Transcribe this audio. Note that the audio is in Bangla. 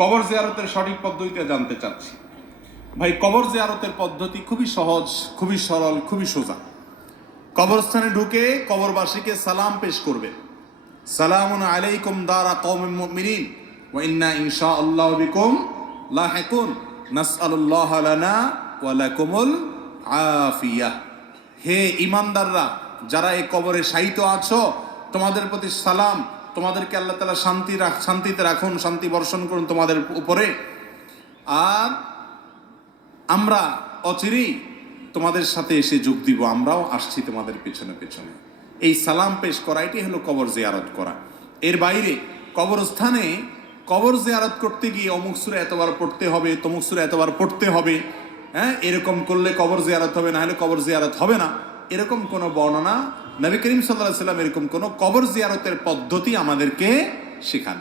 কবর জিয়ারতের সঠিক পদ্ধতিতে জানতে চাচ্ছি। ভাই, কবর জিয়ারতের পদ্ধতি খুবই সহজ, খুবই সরল, খুবই সোজা। কবরস্থানে ঢুকে কবরবাসীকে সালাম পেশ করবে। সালামুন আলাইকুম দারা কওমিন মুমিনিন ওয়া ইন্না ইনশাআল্লাহু বিকুম লাহিকুন নাসআলুল্লাহ লানা ওয়া লাকুমুল আফিয়াহ। হে ঈমানদাররা, যারা এই কবরে শায়িত আছো, তোমাদের প্রতি সালাম। তোমাদেরকে আল্লাহ তাআলা শান্তিতে রাখুন, শান্তি বর্ষণ করুন তোমাদের উপরে। আর আমরা অচিরেই তোমাদের সাথে এসে যোগ দিব, আমরাও আসছি তোমাদের পেছনে পেছনে। এই সালাম পেশ করা, এটি হলো কবর জিয়ারত করা। এর বাইরে কবরস্থানে কবর জিয়ারত করতে গিয়ে অমুক সূরা এতবার পড়তে হবে, তমুক সূরা এতবার পড়তে হবে, এরকম করলে কবর জিয়ারত হবে, না হলে কবর জিয়ারত হবে না, এরকম কোনো বর্ণনা নবী করিম সাল্লাল্লাহু আলাইহি ওয়াসাল্লাম এরকম কোনো কবর জিয়ারতের পদ্ধতি আমাদেরকে শেখান।